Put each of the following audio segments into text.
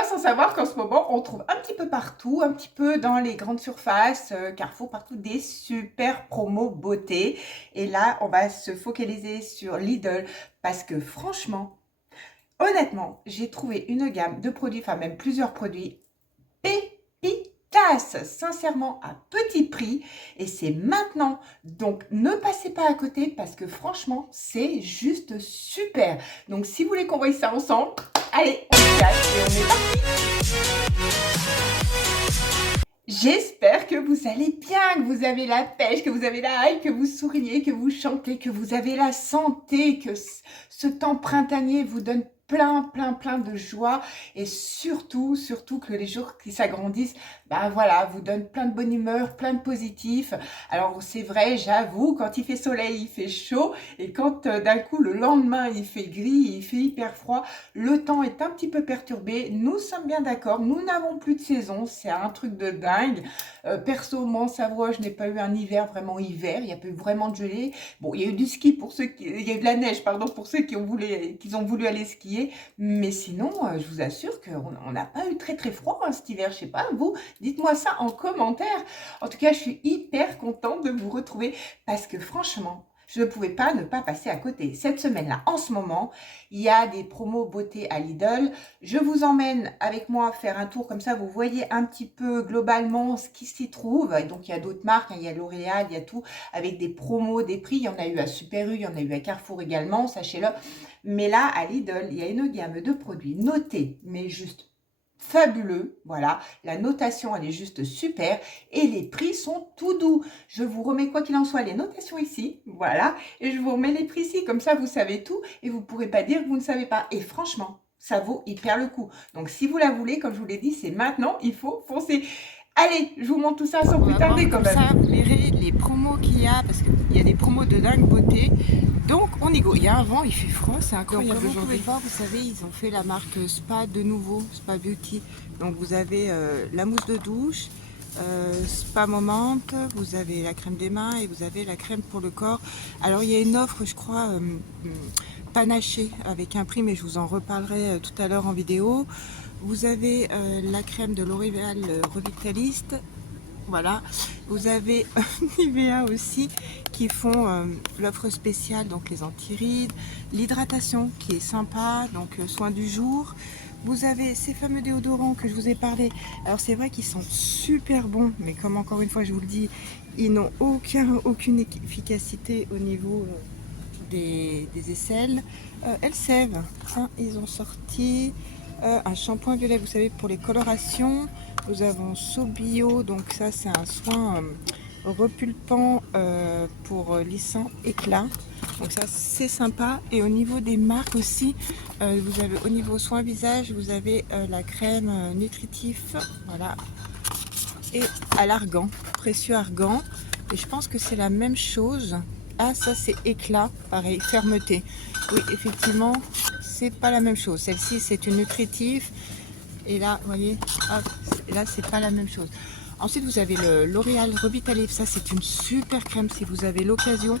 pas sans savoir qu'en ce moment, on trouve un petit peu partout, un petit peu dans les grandes surfaces, Carrefour, partout, des super promos beauté. Et là, on va se focaliser sur Lidl parce que franchement, honnêtement, j'ai trouvé une gamme de produits, enfin même plusieurs produits pépitas, sincèrement à petit prix, et c'est maintenant. Donc ne passez pas à côté parce que franchement, c'est juste super. Donc si vous voulez qu'on voie ça ensemble, allez, on y va et on est parti. J'espère que vous allez bien, que vous avez la pêche, que vous avez la hype, que vous souriez, que vous chantez, que vous avez la santé, que ce temps printanier vous donne plein de joie, et surtout que les jours qui s'agrandissent, ben voilà, vous donnent plein de bonne humeur, plein de positif. Alors c'est vrai, j'avoue, quand il fait soleil, il fait chaud, et quand d'un coup le lendemain il fait gris, il fait hyper froid, le temps est un petit peu perturbé. Nous sommes bien d'accord, nous n'avons plus de saison, c'est un truc de dingue. Perso, moi en Savoie, je n'ai pas eu un hiver vraiment hiver, il n'y a pas eu vraiment de gelée. Bon, il y a eu du ski pour ceux qui, il y a eu de la neige, pardon, pour ceux qui ont voulu aller skier, mais sinon, je vous assure qu'on n'a pas eu très froid cet hiver. Je sais pas, vous, dites-moi ça en commentaire. En tout cas, je suis hyper contente de vous retrouver parce que franchement, je ne pouvais pas ne pas passer à côté. Cette semaine-là, en ce moment, il y a des promos beauté à Lidl. Je vous emmène avec moi faire un tour, comme ça vous voyez un petit peu globalement ce qui s'y trouve. Et donc il y a d'autres marques, hein, il y a L'Oréal, il y a tout, avec des promos, des prix. Il y en a eu à Super U, il y en a eu à Carrefour également, sachez-le. Mais là, à Lidl, il y a une gamme de produits notés, mais juste fabuleux. Voilà, la notation, elle est juste super et les prix sont tout doux. Je vous remets, quoi qu'il en soit, les notations ici, voilà, et je vous remets les prix ici, comme ça vous savez tout et vous ne pourrez pas dire que vous ne savez pas. Et franchement, ça vaut hyper le coup. Donc si vous la voulez, comme je vous l'ai dit, c'est maintenant, il faut foncer. Allez, je vous montre tout ça sans plus tarder quand même. Ça, vous verrez les promos qu'il y a, parce qu'il y a des promos de dingue beauté. Donc on y go. Il y a un vent, il fait froid, c'est incroyable aujourd'hui. Vous pouvez voir, vous savez, ils ont fait la marque Spa de nouveau, Spa Beauty. Donc vous avez la mousse de douche, Spa Moment, vous avez la crème des mains et vous avez la crème pour le corps. Alors il y a une offre, je crois, panachée avec un prix, mais je vous en reparlerai tout à l'heure en vidéo. Vous avez la crème de L'Oréal Revitaliste. Voilà, vous avez Nivea aussi qui font l'offre spéciale, donc les antirides, l'hydratation qui est sympa, donc soin du jour. Vous avez ces fameux déodorants que je vous ai parlé. Alors c'est vrai qu'ils sont super bons, mais comme encore une fois je vous le dis, ils n'ont aucune efficacité au niveau des aisselles. Elseve, hein, ils ont sorti un shampoing violet, vous savez, pour les colorations. Nous avons Sobio, donc ça c'est un soin repulpant pour lissant éclat. Donc ça c'est sympa. Et au niveau des marques aussi, vous avez au niveau soin visage, vous avez la crème nutritif, voilà, et à l'argan, précieux argan. Et je pense que c'est la même chose. Ah, ça c'est éclat, pareil, fermeté. Oui, effectivement, c'est pas la même chose. Celle-ci c'est une nutritive. Et là, vous voyez, hop, là c'est pas la même chose. Ensuite, vous avez le L'Oréal Revitalife. Ça, c'est une super crème. Si vous avez l'occasion,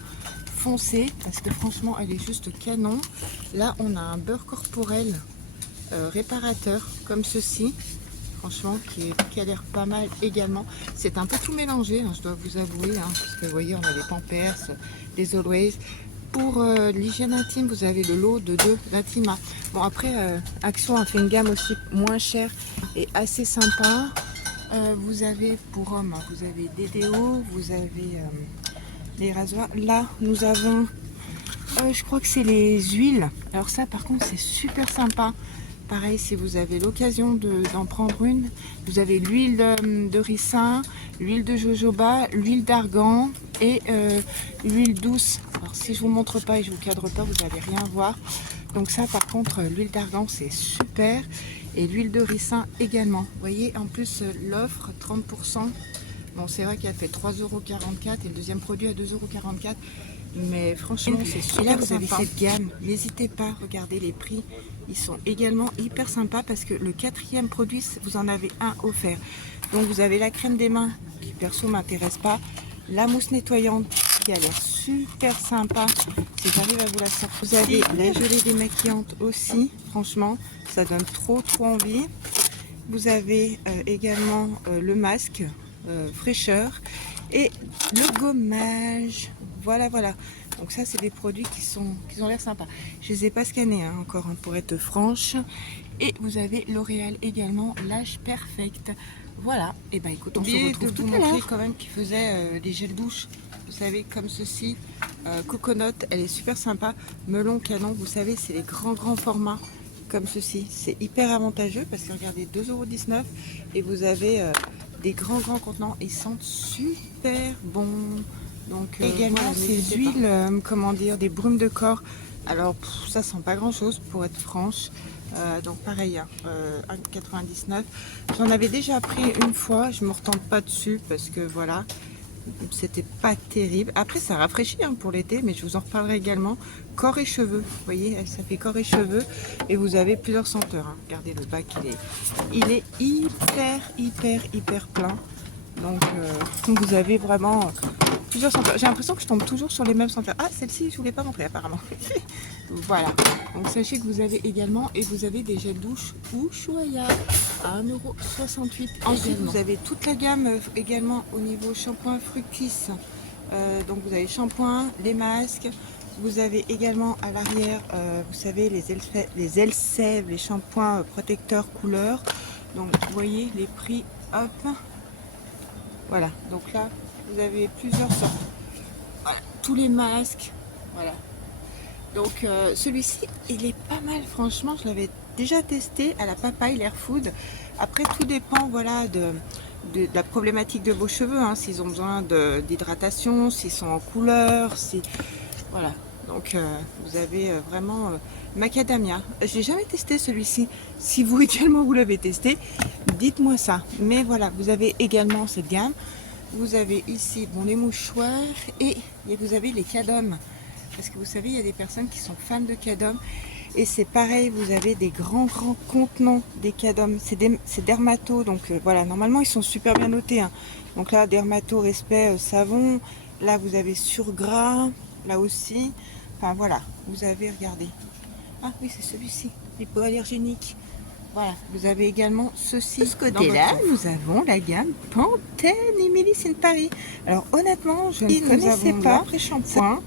foncez parce que franchement, elle est juste canon. Là, on a un beurre corporel réparateur comme ceci. Franchement, qui a l'air pas mal également. C'est un peu tout mélangé, hein, je dois vous avouer, hein, parce que vous voyez, on a les Pampers, les Always. Pour l'hygiène intime, vous avez le lot de 2 d'Intima. Bon, après, Action a fait une gamme aussi moins chère et assez sympa. Vous avez pour hommes, vous avez des déos, vous avez les rasoirs. Là, nous avons, je crois que c'est les huiles. Alors ça, par contre, c'est super sympa. Pareil, si vous avez l'occasion d'en prendre une, vous avez l'huile de ricin, l'huile de jojoba, l'huile d'argan et l'huile douce. Alors si je vous montre pas et je vous cadre pas, vous n'allez rien voir. Donc ça, par contre, l'huile d'argan, c'est super. Et l'huile de ricin également. Vous voyez, en plus, l'offre, 30%. Bon, c'est vrai qu'elle fait 3,44 € et le deuxième produit à 2,44 €. Mais franchement, c'est super. Et là, vous avez cette gamme. N'hésitez pas, regardez les prix. Ils sont également hyper sympas parce que le 4e produit, vous en avez un offert. Donc, vous avez la crème des mains qui, perso, m'intéresse pas. La mousse nettoyante qui a l'air super sympa. Si j'arrive à vous la sortir. Vous avez la gelée démaquillante aussi. Franchement, ça donne trop envie. vous avez également le masque fraîcheur et le gommage. Voilà, voilà. Donc ça, c'est des produits qui ont l'air sympas. Je les ai pas scannés hein, encore, hein, pour être franche. Et vous avez L'Oréal également, l'âge perfect. Voilà. Et ben écoute, on se retrouve tout à l'heure. Quand même, qui faisait des gels douche. Vous savez, comme ceci. Coconut, elle est super sympa. Melon, canon, vous savez, c'est les grands formats comme ceci. C'est hyper avantageux parce que regardez, 2,19 € et vous avez des grands contenants. Ils sentent super bon. Donc également voilà, ces huiles, comment dire, des brumes de corps. Alors ça sent pas grand chose pour être franche. Donc pareil, hein, 1,99 €. J'en avais déjà pris une fois, je me retente pas dessus parce que voilà, c'était pas terrible. Après ça rafraîchit hein, pour l'été, mais je vous en reparlerai également. Corps et cheveux, vous voyez, ça fait corps et cheveux et vous avez plusieurs senteurs. Hein. Regardez le bac, il est hyper plein. Donc vous avez vraiment plusieurs senteurs. J'ai l'impression que je tombe toujours sur les mêmes senteurs. Ah, celle-ci, je voulais pas montrer apparemment. Voilà. Donc sachez que vous avez également, et vous avez des gels douche Ushuaïa à 1,68 €. Ensuite, vous avez toute la gamme également au niveau shampoing Fructis. Donc vous avez le shampoing, les masques. Vous avez également à l'arrière, vous savez, les Elseve, les shampoings protecteurs couleur. Donc vous voyez les prix, hop. Voilà, donc là, vous avez plusieurs sortes. Voilà, tous les masques, voilà. Donc celui-ci, il est pas mal, franchement, je l'avais déjà testé à la papaye, l'Air Food. Après, tout dépend, voilà, de la problématique de vos cheveux, hein, s'ils ont besoin d'hydratation, s'ils sont en couleur, si... Voilà, donc vous avez vraiment macadamia. Je n'ai jamais testé celui-ci. Si vous également vous l'avez testé, dites-moi ça. Mais voilà, vous avez également cette gamme. Vous avez ici bon, les mouchoirs et vous avez les cadums. Parce que vous savez, il y a des personnes qui sont fans de cadums. Et c'est pareil, vous avez des grands contenants des cadums. C'est dermato, donc voilà, normalement ils sont super bien notés. Hein. Donc là, dermato, respect, savon. Là, vous avez sur gras, là aussi. Enfin voilà, vous avez, regardé. Ah oui, c'est celui-ci, l'hypoallergénique. Voilà, vous avez également ceci. De ce côté-là, nous avons la gamme Pantene Emily in Paris. Alors honnêtement, je ne connaissais pas. Après shampoing.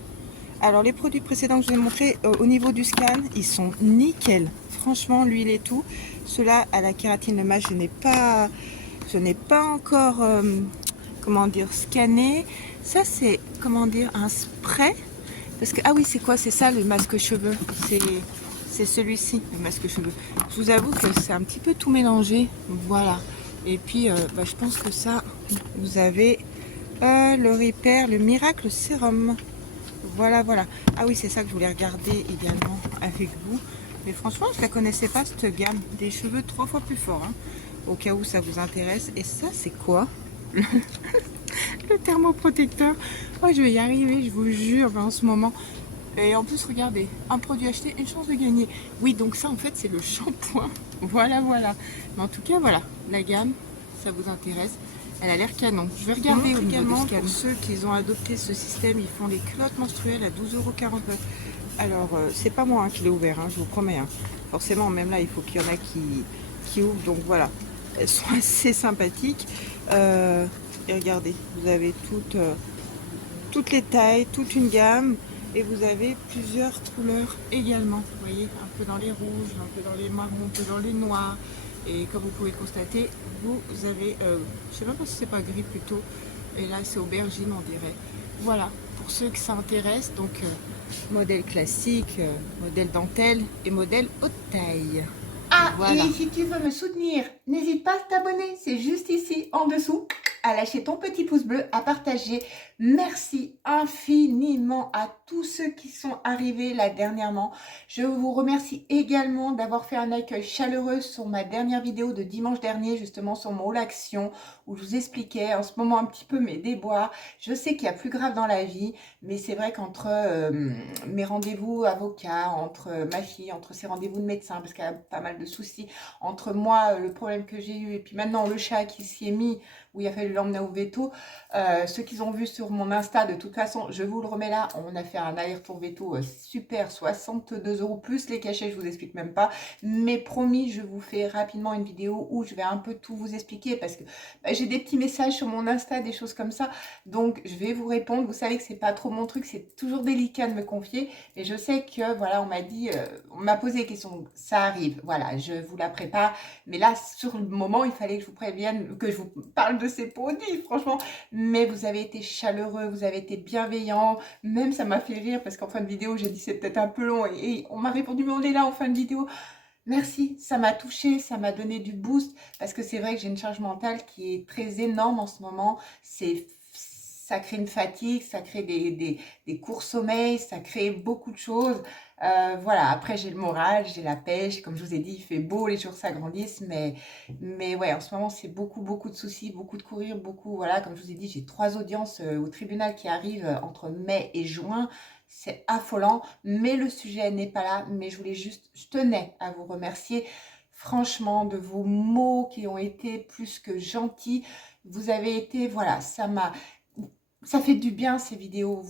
Alors les produits précédents que je vous ai montrés au niveau du scan, ils sont nickel. Franchement, l'huile et tout. Ceux-là à la kératine, le match, je n'ai pas encore, comment dire, scanné. Ça c'est, comment dire, un spray. Parce que, ah oui, c'est quoi? C'est ça le masque cheveux. C'est celui-ci, le masque cheveux. Je vous avoue que c'est un petit peu tout mélangé. Voilà. Et puis, je pense que ça, vous avez le Repair, le Miracle Sérum. Voilà. Ah oui, c'est ça que je voulais regarder également avec vous. Mais franchement, je ne la connaissais pas, cette gamme. Des cheveux 3 fois plus forts. Hein, au cas où ça vous intéresse. Et ça, c'est quoi? Le thermoprotecteur. Oh, je vais y arriver, je vous jure, en ce moment. Et en plus, regardez, un produit acheté, une chance de gagner. Oui, donc ça, en fait, c'est le shampoing. Voilà. Mais en tout cas, voilà, la gamme, ça vous intéresse. Elle a l'air canon. Je vais regarder également pour ceux qui ont adopté ce système. Ils font les culottes menstruelles à 12,49 €. Alors, c'est pas moi hein, qui l'ai ouvert, hein, je vous promets. Hein. Forcément, même là, il faut qu'il y en a qui ouvrent. Donc voilà, elles sont assez sympathiques. Et regardez, vous avez toutes les tailles, toute une gamme. Et vous avez plusieurs couleurs également. Vous voyez, un peu dans les rouges, un peu dans les marrons, un peu dans les noirs. Et comme vous pouvez le constater, vous avez, je sais même pas si c'est pas gris plutôt. Et là, c'est aubergine, on dirait. Voilà, pour ceux que ça intéresse. Donc, modèle classique, modèle dentelle et modèle haute taille. Ah, Voilà. et si tu veux me soutenir, n'hésite pas à t'abonner, c'est juste ici en dessous, à lâcher ton petit pouce bleu, à partager. Merci infiniment à tous ceux qui sont arrivés là dernièrement. Je vous remercie également d'avoir fait un accueil chaleureux sur ma dernière vidéo de dimanche dernier, justement sur mon haul action, où je vous expliquais en ce moment un petit peu mes déboires. Je sais qu'il y a plus grave dans la vie, mais c'est vrai qu'entre mes rendez-vous avocats, entre ma fille, entre ses rendez-vous de médecin, parce qu'elle a pas mal de soucis, entre moi, le problème que j'ai eu, et puis maintenant le chat qui s'y est mis, où il a fallu l'emmener au veto, ceux qui ont vu sur mon Insta. De toute façon, je vous le remets là. On a fait un aller-retour veto super, 62 € plus les cachets, je vous explique même pas. Mais promis, je vous fais rapidement une vidéo où je vais un peu tout vous expliquer parce que bah, j'ai des petits messages sur mon Insta, des choses comme ça. Donc, je vais vous répondre. Vous savez que c'est pas trop mon truc, c'est toujours délicat de me confier. Et je sais que, voilà, on m'a dit, on m'a posé des questions. Ça arrive, voilà, je vous la prépare. Mais là, sur le moment, il fallait que je vous prévienne, que je vous parle de ces produits, franchement. Mais vous avez été chaleureux, vous avez été bienveillant. Même ça m'a fait rire parce qu'en fin de vidéo, j'ai dit c'est peut-être un peu long. Et on m'a répondu, mais on est là en fin de vidéo. Merci, ça m'a touchée, ça m'a donné du boost. Parce que c'est vrai que j'ai une charge mentale qui est très énorme en ce moment. Ça crée une fatigue, ça crée des courts sommeils, ça crée beaucoup de choses. Voilà, après j'ai le moral, j'ai la pêche, comme je vous ai dit, il fait beau, les jours s'agrandissent, mais ouais, en ce moment c'est beaucoup de soucis, beaucoup de courir, beaucoup, voilà, comme je vous ai dit, j'ai 3 audiences au tribunal qui arrivent entre mai et juin, c'est affolant, mais le sujet n'est pas là, mais je tenais à vous remercier franchement de vos mots qui ont été plus que gentils, vous avez été, voilà, ça fait du bien ces vidéos,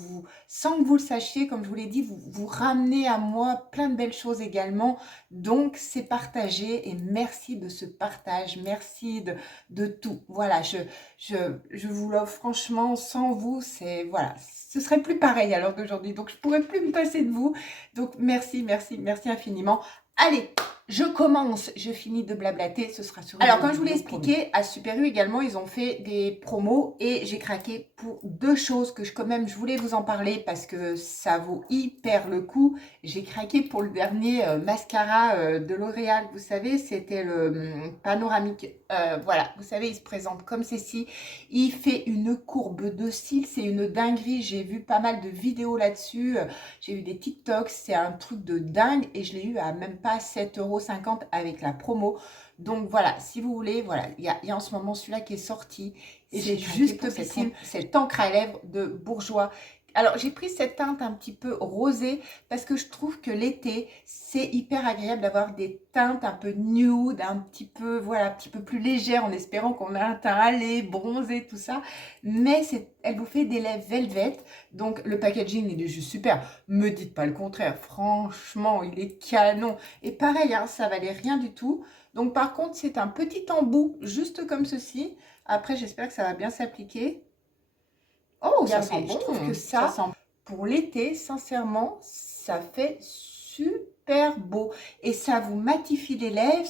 sans que vous le sachiez, comme je vous l'ai dit, vous ramenez à moi plein de belles choses également. Donc c'est partagé et merci de ce partage, merci de tout. Voilà, je vous l'offre franchement, sans vous, voilà, ce serait plus pareil à l'heure d'aujourd'hui. Donc je pourrais plus me passer de vous. Donc merci infiniment. Allez, je commence, je finis de blablater, ce sera sur. Alors, comme je vous l'ai expliqué, à Super U également, ils ont fait des promos et j'ai craqué pour 2 choses que quand même, je voulais vous en parler parce que ça vaut hyper le coup. J'ai craqué pour le dernier mascara de L'Oréal, vous savez, c'était le panoramique. Voilà, vous savez, il se présente comme ceci. Il fait une courbe de cils, c'est une dinguerie. J'ai vu pas mal de vidéos là-dessus. J'ai eu des TikToks, c'est un truc de dingue et je l'ai eu à même pas 7,50 € avec la promo. Donc voilà, si vous voulez, voilà, il y a en ce moment celui-là qui est sorti et c'est juste topissime. Cette encre à lèvres de Bourjois. Alors j'ai pris cette teinte un petit peu rosée parce que je trouve que l'été c'est hyper agréable d'avoir des teintes un peu nude, un petit peu, voilà, un petit peu plus légère en espérant qu'on a un teint allé, bronzé, tout ça. Mais elle vous fait des lèvres velvet. Donc le packaging il est juste super. Me dites pas le contraire, franchement il est canon. Et pareil, hein, ça valait rien du tout. Donc par contre c'est un petit embout juste comme ceci. Après j'espère que ça va bien s'appliquer. Oh, ça sent bon. Je trouve que ça pour l'été, sincèrement, ça fait super beau. Et ça vous matifie les lèvres,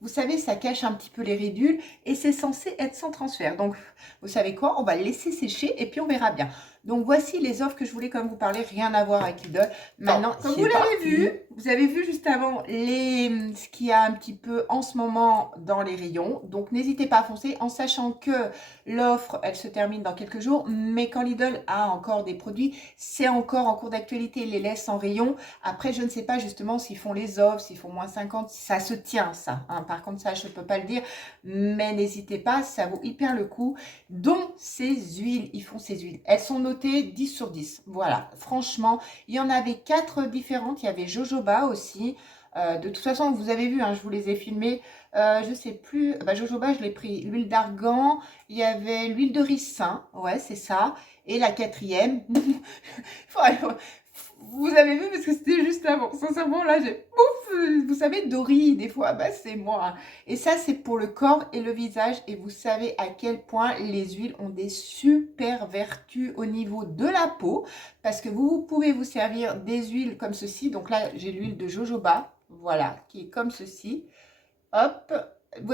vous savez, ça cache un petit peu les ridules et c'est censé être sans transfert. Donc, vous savez quoi? On va le laisser sécher et puis on verra bien. Donc, voici les offres que je voulais comme vous parler. Rien à voir avec Lidl. Maintenant, comme vous l'avez vu, vous avez vu juste avant ce qu'il y a un petit peu en ce moment dans les rayons. Donc, n'hésitez pas à foncer en sachant que l'offre, elle se termine dans quelques jours. Mais quand Lidl a encore des produits, c'est encore en cours d'actualité. Ils les laissent en rayon. Après, je ne sais pas justement s'ils font les offres, s'ils font moins 50. Ça se tient, ça. Hein. Par contre, ça, je ne peux pas le dire. Mais n'hésitez pas, ça vaut hyper le coup. Dont ces huiles, ils font ces huiles. Elles sont notées 10 sur 10. Voilà, franchement, il y en avait 4 différentes. Il y avait jojoba aussi. De toute façon, vous avez vu, hein, je vous les ai filmées. Je sais plus. Bah, jojoba, je l'ai pris. L'huile d'argan. Il y avait l'huile de ricin. Ouais, c'est ça. Et la 4e. Vous avez vu parce que c'était juste avant. Sincèrement, là, j'ai ouf, vous savez, Dory, des fois, bah, c'est moi. Et ça, c'est pour le corps et le visage. Et vous savez à quel point les huiles ont des super vertus au niveau de la peau. Parce que vous pouvez vous servir des huiles comme ceci. Donc là, j'ai l'huile de jojoba. Voilà, qui est comme ceci. Hop.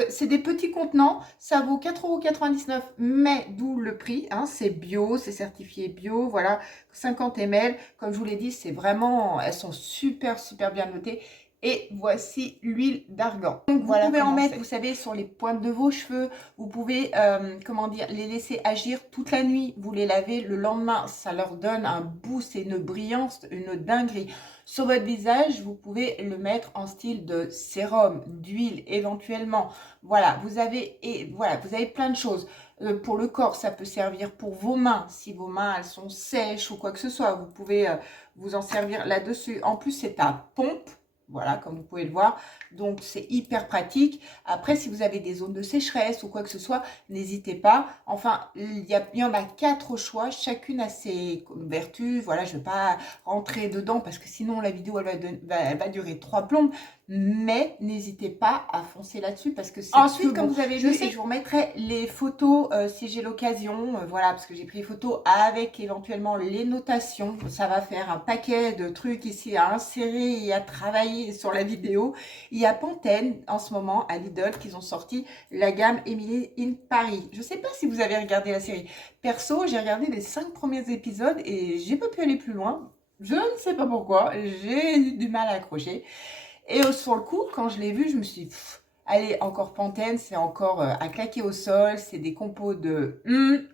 C'est des petits contenants, ça vaut 4,99 €, mais d'où le prix, hein, c'est bio, c'est certifié bio, voilà, 50 ml, comme je vous l'ai dit, c'est vraiment, elles sont super bien notées. Et voici l'huile d'argan. Donc vous pouvez en mettre, vous savez, sur les pointes de vos cheveux, vous pouvez, comment dire, les laisser agir toute la nuit, vous les lavez le lendemain, ça leur donne un boost et une brillance, une dinguerie. Sur votre visage, vous pouvez le mettre en style de sérum, d'huile éventuellement. Voilà, vous avez plein de choses. Pour le corps, ça peut servir pour vos mains. Si vos mains, elles sont sèches ou quoi que ce soit, vous pouvez vous en servir là-dessus. En plus, c'est à pompe. Voilà, comme vous pouvez le voir. Donc, c'est hyper pratique. Après, si vous avez des zones de sécheresse ou quoi que ce soit, n'hésitez pas. Enfin, il y en a 4 au choix. Chacune a ses vertus. Voilà, je ne vais pas rentrer dedans parce que sinon, la vidéo, elle va durer 3 plombes. Mais n'hésitez pas à foncer là-dessus parce que c'est ensuite, comme vous avez vu, et je vous remettrai les photos si j'ai l'occasion. Voilà, parce que j'ai pris les photos avec éventuellement les notations. Ça va faire un paquet de trucs ici à insérer et à travailler sur la vidéo. Il y a Pantene en ce moment à Lidl qu'ils ont sorti la gamme Emily in Paris. Je ne sais pas si vous avez regardé la série. Perso, j'ai regardé les 5 premiers épisodes et j'ai pas pu aller plus loin. Je ne sais pas pourquoi, j'ai eu du mal à accrocher. Et sur le coup, quand je l'ai vu, je me suis dit, allez, encore Pantene, c'est encore à claquer au sol, c'est des compos de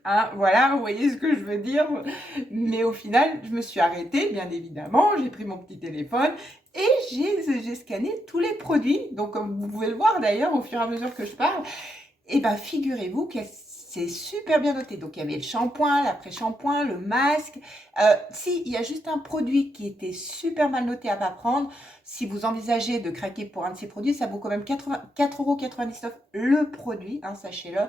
hein, voilà, vous voyez ce que je veux dire. Mais au final, je me suis arrêtée, bien évidemment, j'ai pris mon petit téléphone et j'ai scanné tous les produits. Donc, comme vous pouvez le voir d'ailleurs, au fur et à mesure que je parle, et bien, figurez-vous que c'est super bien noté. Donc, il y avait le shampoing, l'après-shampoing, le masque. Si, il y a juste un produit qui était super mal noté à ne pas prendre. Si vous envisagez de craquer pour un de ces produits, ça vaut quand même 4,99 € le produit, hein, sachez-le.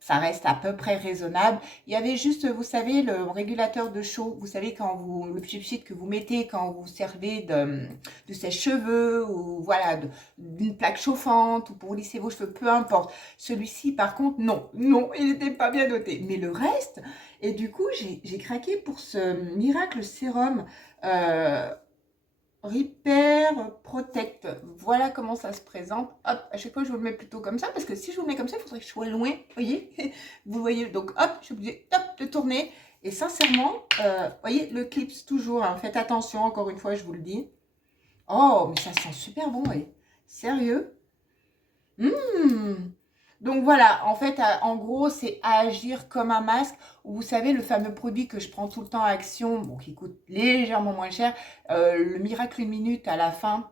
Ça reste à peu près raisonnable. Il y avait juste, vous savez, le régulateur de chaud. Vous savez, quand vous, le pchit que vous mettez quand vous servez de sèche-cheveux ou voilà, d'une plaque chauffante ou pour lisser vos cheveux, peu importe. Celui-ci, par contre, non, il n'était pas bien noté. Mais le reste, et du coup, j'ai craqué pour ce miracle sérum Repair Protect. Voilà comment ça se présente. Hop, à chaque fois, je vous le mets plutôt comme ça, parce que si je vous le mets comme ça, il faudrait que je sois loin. Vous voyez, vous voyez, donc hop, je suis obligée de tourner. Et sincèrement, vous voyez, le clips toujours. Hein, faites attention, encore une fois, je vous le dis. Oh, mais ça sent super bon, oui. Sérieux. Donc voilà, en fait, en gros, c'est agir comme un masque. Vous savez, le fameux produit que je prends tout le temps à Action, bon, qui coûte légèrement moins cher, le miracle une minute à la fin,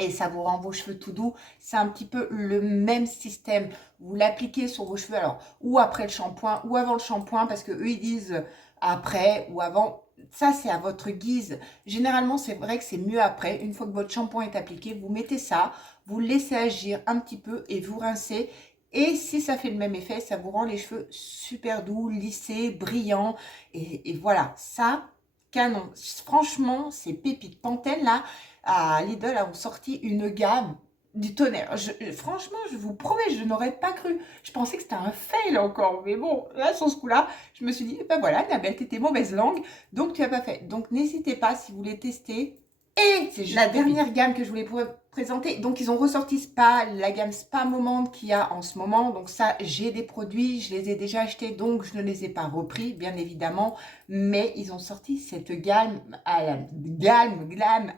et ça vous rend vos cheveux tout doux. C'est un petit peu le même système. Vous l'appliquez sur vos cheveux, alors, ou après le shampoing, ou avant le shampoing, parce que eux, ils disent après ou avant. Ça, c'est à votre guise. Généralement, c'est vrai que c'est mieux après. Une fois que votre shampoing est appliqué, vous mettez ça, vous le laissez agir un petit peu et vous rincez. Et si ça fait le même effet, ça vous rend les cheveux super doux, lissés, brillants. Et voilà, ça, canon. Franchement, ces pépites Pantene, là, à Lidl, ont sorti une gamme du tonnerre. Franchement, je vous promets, je n'aurais pas cru. Je pensais que c'était un fail encore. Mais bon, là, sur ce coup-là, je me suis dit, ben voilà, Annabelle, t'étais mauvaise langue, donc tu n'as pas fait. Donc, n'hésitez pas, si vous voulez tester. Et c'est la dernière gamme que je voulais présenter. Donc, ils ont ressorti Spa, la gamme Spa Moment qu'il y a en ce moment. Donc, ça, j'ai des produits, je les ai déjà achetés, donc je ne les ai pas repris, bien évidemment. Mais ils ont sorti cette gamme, gamme,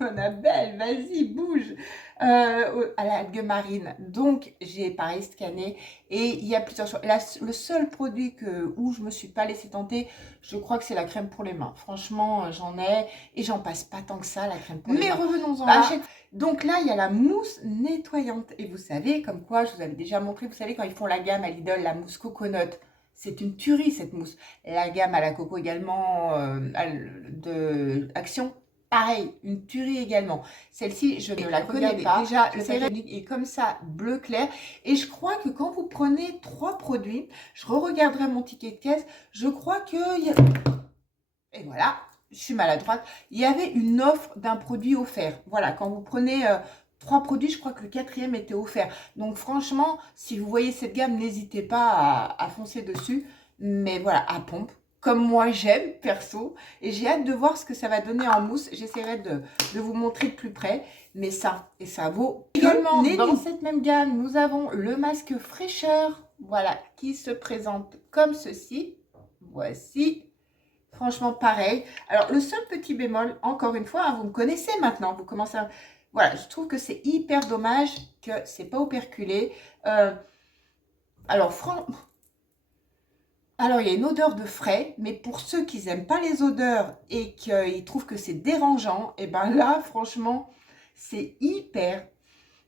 Annabelle, vas-y, bouge, à la gueule marine. Donc, j'ai pareil scanné et il y a plusieurs choix. Là, le seul produit où je ne me suis pas laissé tenter, je crois que c'est la crème pour les mains. Franchement, j'en ai et j'en passe pas tant que ça, la crème pour les mains. Mais revenons-en là. Donc là, il y a la mousse nettoyante. Et vous savez, comme quoi, je vous avais déjà montré, vous savez, quand ils font la gamme à Lidl, la mousse coconut, c'est une tuerie cette mousse. La gamme à la coco également de Action, pareil, une tuerie également. Celle-ci, je ne la connais pas. Déjà, le packaging est comme ça, bleu clair. Et je crois que quand vous prenez 3 produits, je re-regarderai mon ticket de caisse, je crois que... Et voilà, je suis maladroite. Il y avait une offre d'un produit offert. Voilà, quand vous prenez 3 produits, je crois que le 4e était offert. Donc franchement, si vous voyez cette gamme, n'hésitez pas à foncer dessus. Mais voilà, à pompe, comme moi j'aime, perso. Et j'ai hâte de voir ce que ça va donner en mousse. J'essaierai de vous montrer de plus près. Mais ça, et ça vaut également. Dans cette même gamme, nous avons le masque fraîcheur. Voilà, qui se présente comme ceci. Voici. Franchement, pareil. Alors, le seul petit bémol, encore une fois, hein, vous me connaissez maintenant. Vous commencez à... Voilà, je trouve que c'est hyper dommage que c'est pas operculé. Alors, il y a une odeur de frais, mais pour ceux qui n'aiment pas les odeurs et qui trouvent que c'est dérangeant, et ben là, franchement, c'est hyper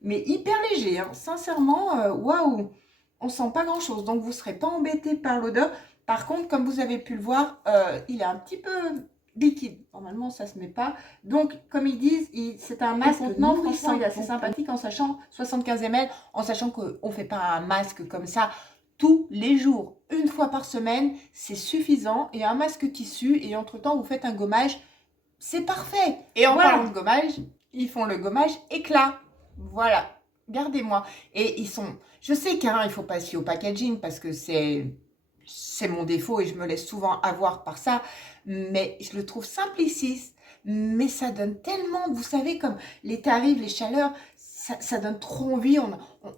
léger. Hein. Sincèrement, waouh, on sent pas grand-chose. Donc, vous ne serez pas embêté par l'odeur. Par contre, comme vous avez pu le voir, il est un petit peu liquide. Normalement, ça se met pas. Donc, comme ils disent, c'est un masque nourrissant. Il est assez sympathique en sachant 75 ml, en sachant qu'on ne fait pas un masque comme ça tous les jours. Une fois par semaine, c'est suffisant. Et un masque tissu, et entre-temps, vous faites un gommage, c'est parfait. Et en parlant de gommage, ils font le gommage éclat. Voilà, regardez-moi. Et ils sont... Je sais qu'il ne faut pas se fier au packaging parce que c'est mon défaut et je me laisse souvent avoir par ça. Mais je le trouve simpliciste. Mais ça donne tellement, vous savez, comme l'été arrive, les chaleurs, ça donne trop envie.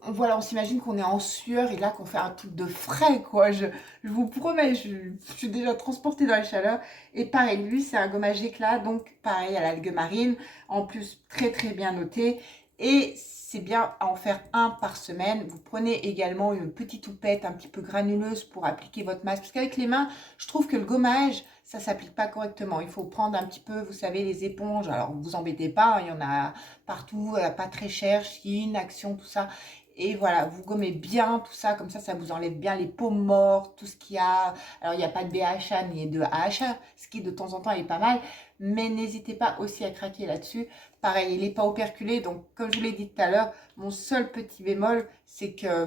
Voilà, on s'imagine qu'on est en sueur et là qu'on fait un truc de frais, quoi. Je vous promets, je suis déjà transportée dans la chaleur. Et pareil, lui, c'est un gommage éclat, donc pareil à l'algue marine. En plus, très très bien noté. Et c'est bien à en faire un par semaine. Vous prenez également une petite houppette un petit peu granuleuse pour appliquer votre masque. Parce qu'avec les mains, je trouve que le gommage, ça ne s'applique pas correctement. Il faut prendre un petit peu, vous savez, les éponges. Alors, ne vous embêtez pas, il y en a partout, pas très cher, Chine, Action, tout ça. Et voilà, vous gommez bien tout ça, comme ça vous enlève bien les peaux mortes, tout ce qu'il y a. Alors, il n'y a pas de BHA ni de AHA, ce qui de temps en temps est pas mal. Mais n'hésitez pas aussi à craquer là-dessus. Pareil, il n'est pas operculé, donc comme je vous l'ai dit tout à l'heure, mon seul petit bémol, c'est que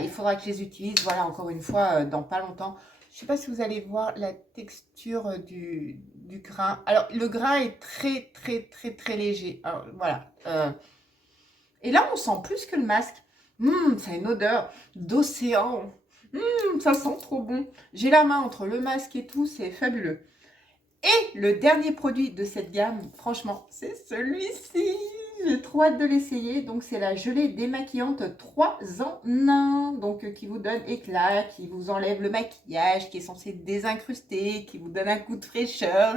il faudra que je les utilise, voilà, encore une fois, dans pas longtemps. Je ne sais pas si vous allez voir la texture du grain. Alors, le grain est très, très, très, très léger. Alors, voilà. Et là, on sent plus que le masque. Ça a une odeur d'océan. Ça sent trop bon. J'ai la main entre le masque et tout, c'est fabuleux. Et le dernier produit de cette gamme, franchement, c'est celui-ci. J'ai trop hâte de l'essayer. Donc, c'est la gelée démaquillante 3 en 1. Donc, qui vous donne éclat, qui vous enlève le maquillage, qui est censé désincruster, qui vous donne un coup de fraîcheur,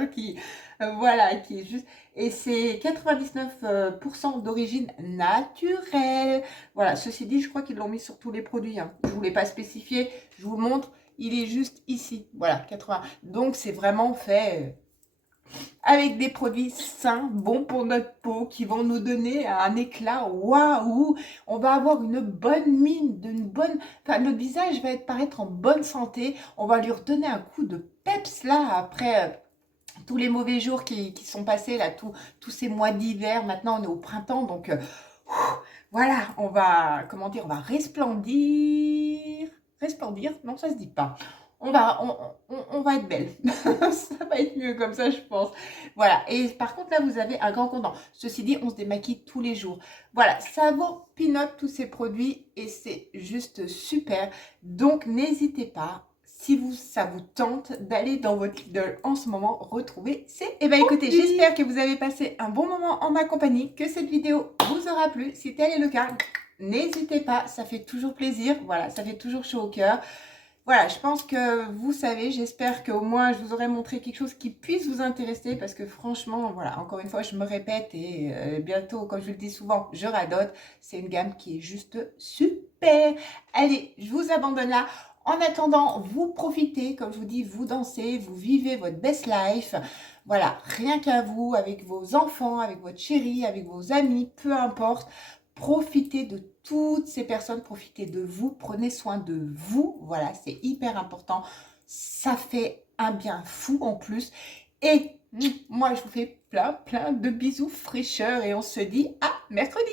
voilà, qui est juste... Et c'est 99% d'origine naturelle. Voilà, ceci dit, je crois qu'ils l'ont mis sur tous les produits. Hein. Je ne vous l'ai pas spécifié, je vous le montre. Il est juste ici, voilà, 80. Donc, c'est vraiment fait avec des produits sains, bons pour notre peau, qui vont nous donner un éclat. Waouh! On va avoir une bonne mine, notre visage va paraître en bonne santé. On va lui redonner un coup de peps là, après tous les mauvais jours qui sont passés, là, tous ces mois d'hiver. Maintenant, on est au printemps, donc voilà, on va, comment dire, on va resplendir. Resplendir, non, ça se dit pas. On va être belle. Ça va être mieux comme ça, je pense. Voilà. Et par contre, là, vous avez un grand content. Ceci dit, on se démaquille tous les jours. Voilà. Ça vaut peanut, tous ces produits. Et c'est juste super. Donc, n'hésitez pas, si ça vous tente, d'aller dans votre Lidl en ce moment, retrouver ces... Eh bien, écoutez, j'espère que vous avez passé un bon moment en ma compagnie, que cette vidéo vous aura plu. Si tel est le cas, n'hésitez pas. Ça fait toujours plaisir. Voilà. Ça fait toujours chaud au cœur. Voilà, je pense que vous savez, j'espère qu'au moins je vous aurai montré quelque chose qui puisse vous intéresser parce que franchement, voilà, encore une fois, je me répète et bientôt, comme je le dis souvent, je radote. C'est une gamme qui est juste super. Allez, je vous abandonne là. En attendant, vous profitez, comme je vous dis, vous dansez, vous vivez votre best life. Voilà, rien qu'à vous, avec vos enfants, avec votre chérie, avec vos amis, peu importe. Profitez de toutes ces personnes, profitez de vous, prenez soin de vous, voilà, c'est hyper important, ça fait un bien fou en plus, et moi je vous fais plein de bisous fraîcheur, et on se dit à mercredi.